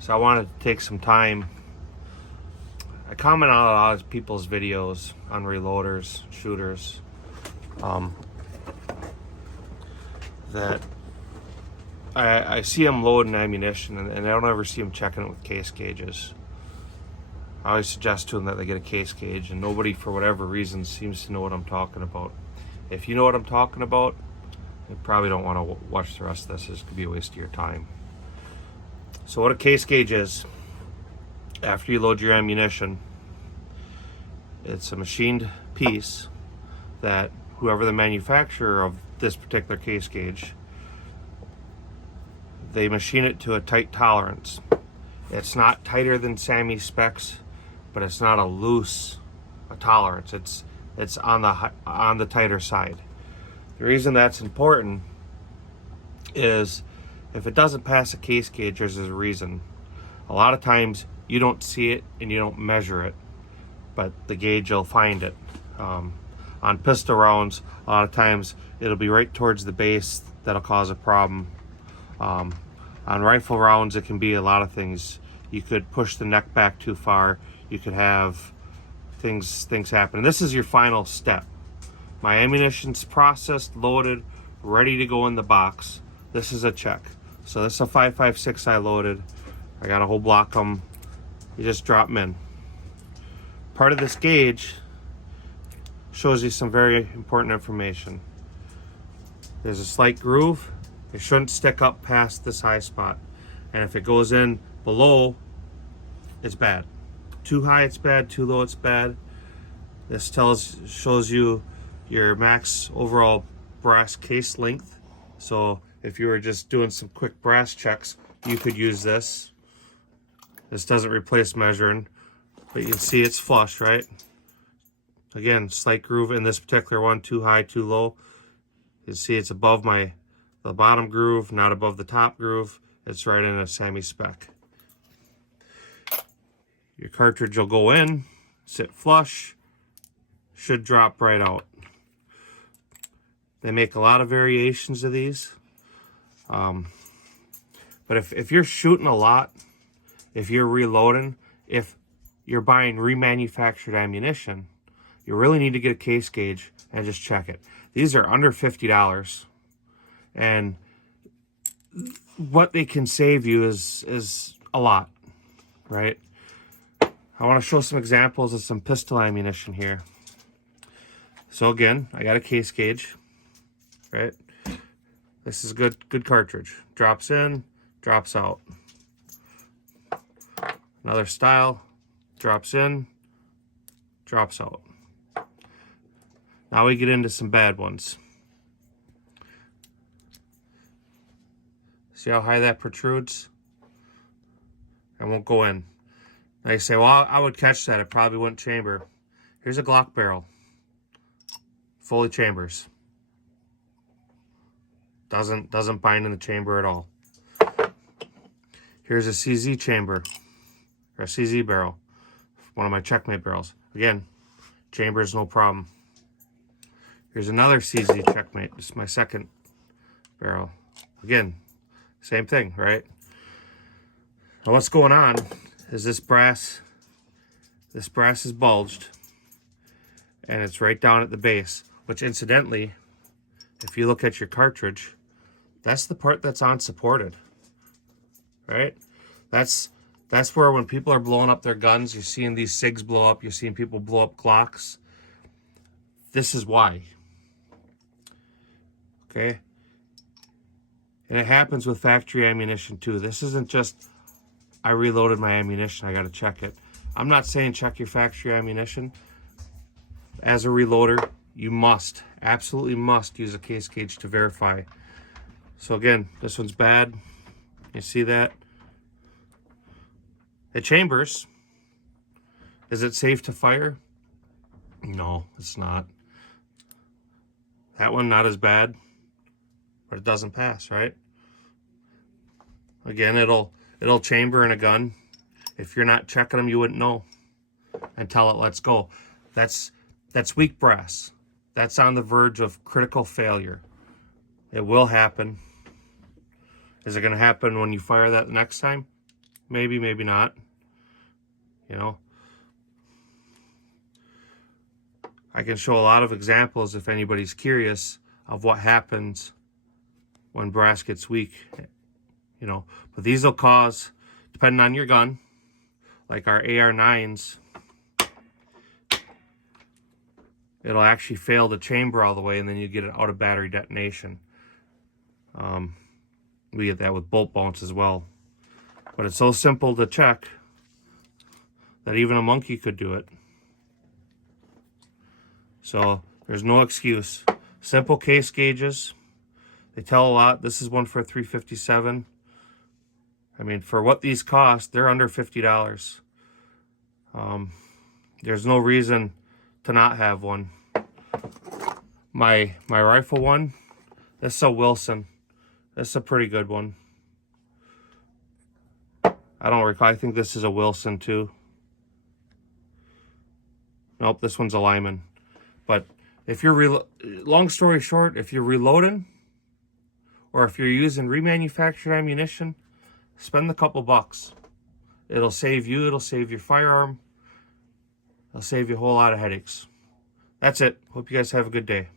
So I wanted to take some time. I comment on a lot of people's videos on reloaders, shooters, that I see them loading ammunition and I don't ever see them checking it with case gauges. I always suggest to them that they get a case gauge, and nobody, for whatever reason, seems to know what I'm talking about. If you know what I'm talking about, you probably don't want to watch the rest of this. This could be a waste of your time. So what a case gauge is, after you load your ammunition, it's a machined piece that whoever the manufacturer of this particular case gauge, they machine it to a tight tolerance. It's not tighter than SAAMI specs, but it's not a loose tolerance. It's on the tighter side. The reason that's important is if it doesn't pass a case gauge, there's a reason. A lot of times you don't see it and you don't measure it, but the gauge will find it. On pistol rounds, a lot of times it'll be right towards the base. That'll cause a problem. On rifle rounds, it can be a lot of things. You could push the neck back too far. You could have things happen. And this is your final step. My ammunition's processed, loaded, ready to go in the box. This is a check. So this is a 5.56 I loaded. I got a whole block of them. You just drop them in. Part of this gauge shows you some very important information. There's a slight groove. It shouldn't stick up past this high spot. And if it goes in below, it's bad. Too high, it's bad. Too low, it's bad. This shows you your max overall brass case length. So if you were just doing some quick brass checks, you could use this. This doesn't replace measuring, but you can see it's flush, right? Again, slight groove in this particular one, too high, too low. You can see it's above the bottom groove, not above the top groove. It's right in a SAAMI spec. Your cartridge will go in, sit flush, should drop right out. They make a lot of variations of these. But if you're shooting a lot, if you're reloading, if you're buying remanufactured ammunition, you really need to get a case gauge and just check it. These are under $50. And what they can save you is a lot, right? I want to show some examples of some pistol ammunition here. So again, I got a case gauge, right? This is a good cartridge. Drops in, drops out. Another style, drops in, drops out. Now we get into some bad ones. See how high that protrudes? I won't go in. Now you say, well, I would catch that. It probably wouldn't chamber. Here's a Glock barrel. Fully chambers. Doesn't bind in the chamber at all. Here's a CZ chamber, or a CZ barrel. One of my Checkmate barrels. Again, chambers no problem. Here's another CZ Checkmate. This is my second barrel. Again, same thing, right? Now what's going on is this brass is bulged, and it's right down at the base, which incidentally, if you look at your cartridge, that's the part that's unsupported, right? That's where when people are blowing up their guns, you're seeing these SIGs blow up, you're seeing people blow up Glocks. This is why. Okay? And it happens with factory ammunition too. This isn't just, I reloaded my ammunition, I gotta check it. I'm not saying check your factory ammunition. As a reloader, you must, absolutely must use a case gauge to verify. So again, this one's bad. You see that? It chambers. Is it safe to fire? No, it's not. That one not as bad, but it doesn't pass, right? Again, it'll chamber in a gun. If you're not checking them, you wouldn't know until it lets go. That's weak brass. That's on the verge of critical failure. It will happen. Is it going to happen when you fire that the next time? Maybe, maybe not. You know, I can show a lot of examples if anybody's curious of what happens when brass gets weak, you know. But these will cause, depending on your gun, like our AR-9s, it'll actually fail the chamber all the way, and then you get an out of battery detonation. We get that with bolt bounce as well. But it's so simple to check that even a monkey could do it. So there's no excuse. Simple case gauges. They tell a lot. This is one for $357. I mean, for what these cost, they're under $50. There's no reason to not have one. My rifle one, this is a Wilson. This is a pretty good one. I don't recall. I think this is a Wilson too. Nope, this one's a Lyman. But if you're, long story short, if you're reloading or if you're using remanufactured ammunition, spend a couple bucks. It'll save you, it'll save your firearm, it'll save you a whole lot of headaches. That's it. Hope you guys have a good day.